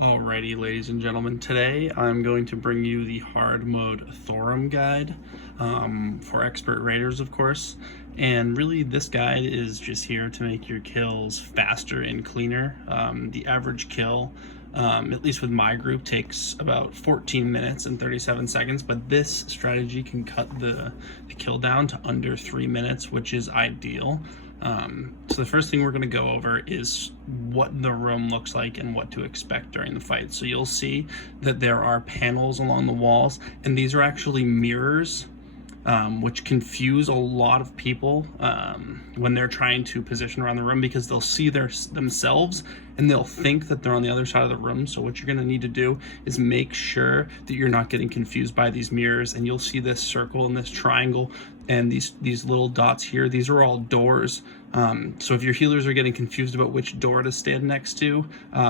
Alrighty, ladies and gentlemen, today I'm going to bring you the hard mode Thorim guide for expert raiders, of course. And really, this guide is just here to make your kills faster and cleaner. The average kill, at least with my group, takes about 14 minutes and 37 seconds, but this strategy can cut the kill down to under 3 minutes, which is ideal. So the first thing we're going to go over is what the room looks like and what to expect during the fight. So you'll see that there are panels along the walls, and these are actually mirrors, which confuse a lot of people when they're trying to position around the room, because they'll see themselves and they'll think that they're on the other side of the room. So what you're going to need to do is make sure that you're not getting confused by these mirrors. And you'll see this circle and this triangle and these little dots here. These are all doors. So if your healers are getting confused about which door to stand next to,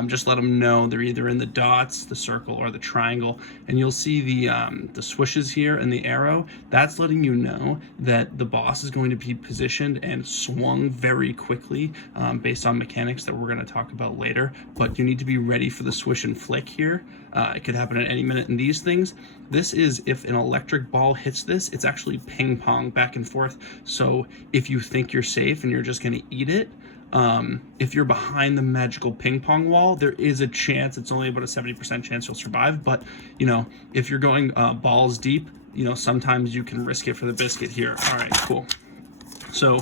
just let them know they're either in the dots, the circle, or the triangle. And you'll see the swishes here and the arrow. That's letting you know that the boss is going to be positioned and swung very quickly based on mechanics that we're going to talk about later. But you need to be ready for the swish and flick here. It could happen at any minute. And these things, this is if an electric ball hits this, it's actually ping pong back and forth. So if you think you're safe and you're just going to eat it, if you're behind the magical ping pong wall, there is a chance, it's only about a 70% chance you'll survive. But you know, if you're going balls deep, you know, sometimes you can risk it for the biscuit here. All right, cool. So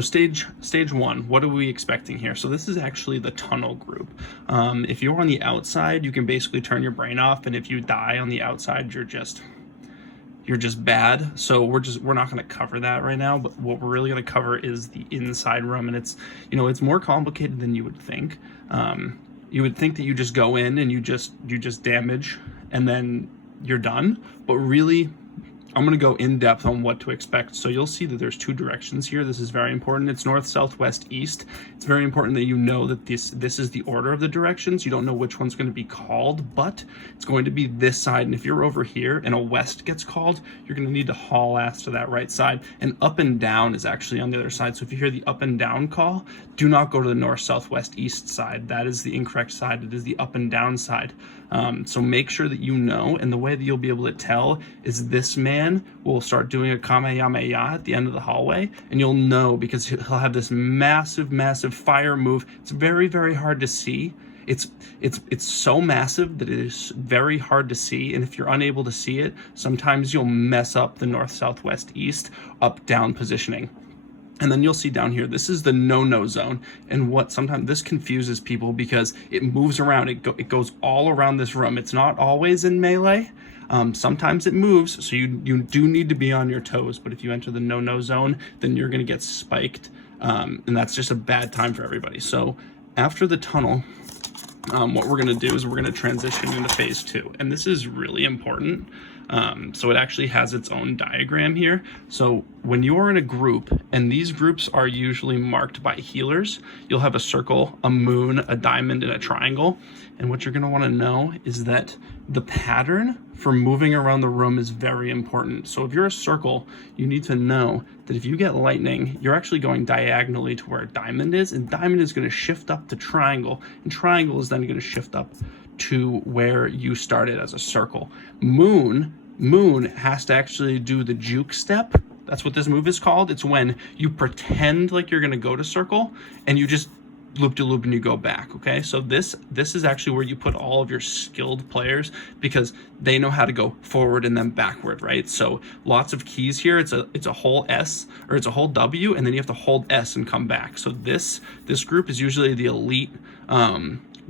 stage one, what are we expecting here? So this is actually the tunnel group. If you're on the outside, you can basically turn your brain off, and if you die on the outside, you're just bad. So we're not going to cover that right now, but what we're really going to cover is the inside room, and it's more complicated than you would think. You would think that you just go in and you just damage and then you're done, but really I'm going to go in depth on what to expect. So you'll see that there's two directions here. This is very important. It's north, south, west, east. It's very important that you know that this is the order of the directions. You don't know which one's going to be called, but it's going to be this side. And if you're over here and a west gets called, you're going to need to haul ass to that right side. And up and down is actually on the other side. So if you hear the up and down call, do not go to the north, south, west, east side. That is the incorrect side. It is the up and down side. So make sure that you know, and the way that you'll be able to tell is this man will start doing a Kamehameha at the end of the hallway, and you'll know because he'll have this massive fire move. It's very, very hard to see. It's so massive that it is very hard to see, and if you're unable to see it, sometimes you'll mess up the north, south, west, east, up, down positioning. And then you'll see down here, this is the no-no zone. And what sometimes this confuses people because it moves around. It goes all around this room. It's not always in melee. Sometimes it moves, so you do need to be on your toes. But if you enter the no-no zone, then you're going to get spiked. And that's just a bad time for everybody. So after the tunnel, what we're going to do is we're going to transition into phase 2. And this is really important. So it actually has its own diagram here. So when you're in a group, and these groups are usually marked by healers, you'll have a circle, a moon, a diamond, and a triangle. And what you're going to want to know is that the pattern for moving around the room is very important. So if you're a circle, you need to know that if you get lightning, you're actually going diagonally to where a diamond is, and diamond is going to shift up to triangle, and triangle is then going to shift up to where you started as a circle. Moon has to actually do the juke step. That's what this move is called. It's when you pretend like you're going to go to circle and you just loop-de-loop and you go back. Okay, so this is actually where you put all of your skilled players, because they know how to go forward and then backward, right? So lots of keys here. It's a whole S, or it's a whole W, and then you have to hold S and come back. So this group is usually the elite.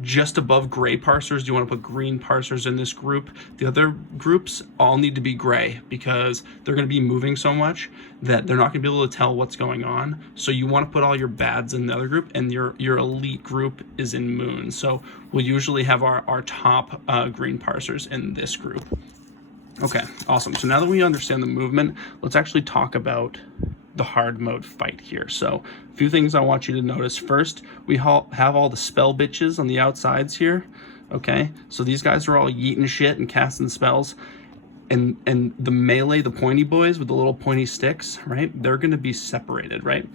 Just above gray parsers, you want to put green parsers in this group. The other groups all need to be gray because they're going to be moving so much that they're not going to be able to tell what's going on. So you want to put all your bads in the other group, and your elite group is in moon. So we'll usually have our top green parsers in this group. Okay, awesome. So now that we understand the movement, let's actually talk about the hard mode fight here. So a few things I want you to notice. First, we have all the spell bitches on the outsides here. Okay, so these guys are all yeeting shit and casting spells. And the melee, the pointy boys with the little pointy sticks, right? They're going to be separated, right?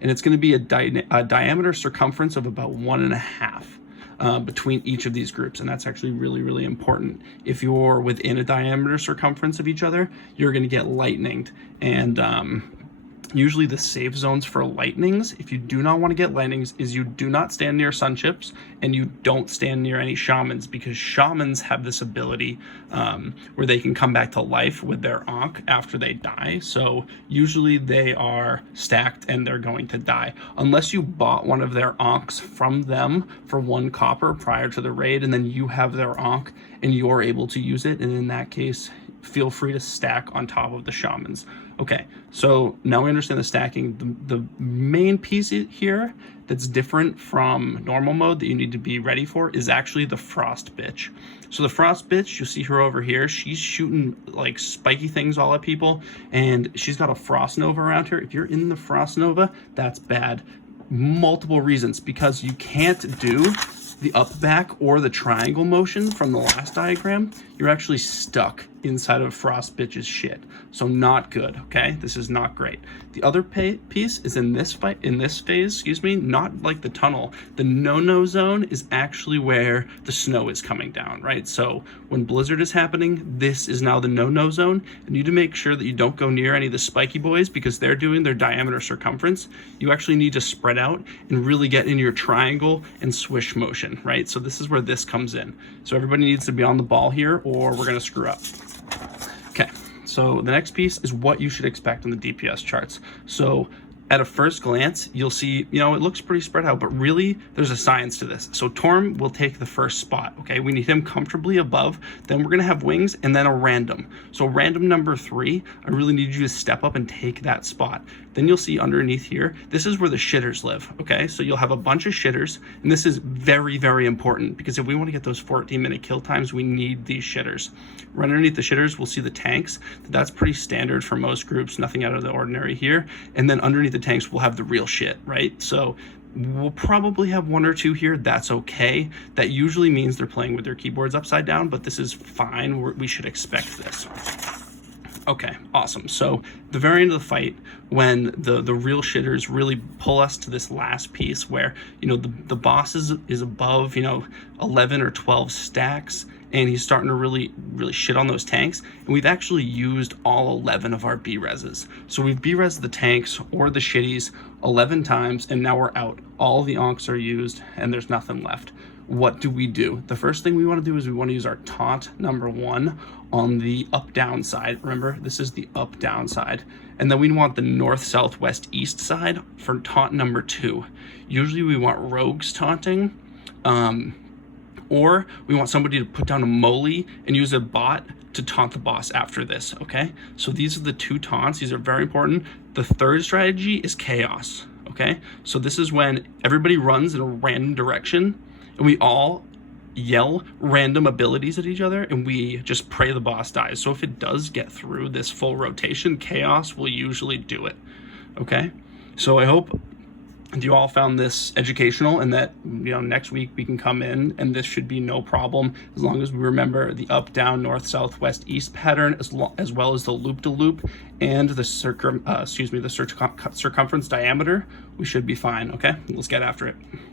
And it's going to be a diameter circumference of about 1.5. between each of these groups, and that's actually really, really important. If you're within a diameter circumference of each other, you're going to get lightninged, and usually the safe zones for lightnings, if you do not want to get lightnings, is you do not stand near sun chips and you don't stand near any shamans, because shamans have this ability where they can come back to life with their ankh after they die. So usually they are stacked and they're going to die. Unless you bought one of their ankhs from them for 1 copper prior to the raid, and then you have their ankh and you're able to use it, and in that case, feel free to stack on top of the shamans. Okay, so now we understand the stacking. The main piece here that's different from normal mode that you need to be ready for is actually the frost bitch. So the frost bitch, you'll see her over here. She's shooting like spiky things all at people, and she's got a frost nova around her. If you're in the frost nova, that's bad. Multiple reasons, because you can't do the up back or the triangle motion from the last diagram. You're actually stuck inside of frost bitch's shit, so not good. Okay, this is not great. The other piece is in this phase, not like the tunnel. The no zone is actually where the snow is coming down, right? So when blizzard is happening, this is now the no zone, and you need to make sure that you don't go near any of the spiky boys, because they're doing their diameter circumference. You actually need to spread out and really get in your triangle and swish motion, right? So this is where this comes in. So everybody needs to be on the ball here, or we're gonna screw up. Okay, so the next piece is what you should expect in the DPS charts. So at a first glance, you'll see, it looks pretty spread out, but really there's a science to this. So Thorim will take the first spot, okay? We need him comfortably above, then we're gonna have wings, and then a random. So random number 3, I really need you to step up and take that spot. Then you'll see underneath here, this is where the shitters live, okay? So you'll have a bunch of shitters, and this is very, very important, because if we want to get those 14-minute kill times, we need these shitters. Right underneath the shitters, we'll see the tanks. That's pretty standard for most groups, nothing out of the ordinary here. And then underneath the tanks, we'll have the real shit, right? So we'll probably have 1 or 2 here. That's okay. That usually means they're playing with their keyboards upside down, but this is fine. We should expect this. Okay, awesome. So the very end of the fight, when the real shitters really pull us to this last piece where, the boss is above, 11 or 12 stacks, and he's starting to really shit on those tanks. And we've actually used all 11 of our B-reses. So we've B-resed the tanks or the shitties 11 times, and now we're out. All the onks are used, and there's nothing left. What do we do? The first thing we want to do is we want to use our taunt number 1 on the up-down side. Remember, this is the up-down side. And then we want the north, south, west, east side for taunt number 2. Usually we want rogues taunting, or we want somebody to put down a moly and use a bot to taunt the boss after this, okay? So these are the 2 taunts. These are very important. The third strategy is chaos, okay? So this is when everybody runs in a random direction, and we all yell random abilities at each other, and we just pray the boss dies. So if it does get through this full rotation, chaos will usually do it, okay? So I hope you all found this educational, and that next week we can come in and this should be no problem, as long as we remember the up, down, north, south, west, east pattern, as well as the loop-to-loop and the circumference diameter. We should be fine, okay? Let's get after it.